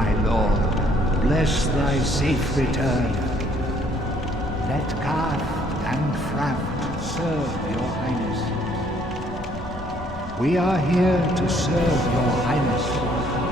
my lord, bless thy safe return. Let Karth and Fraft serve your highness. We are here to serve your highness.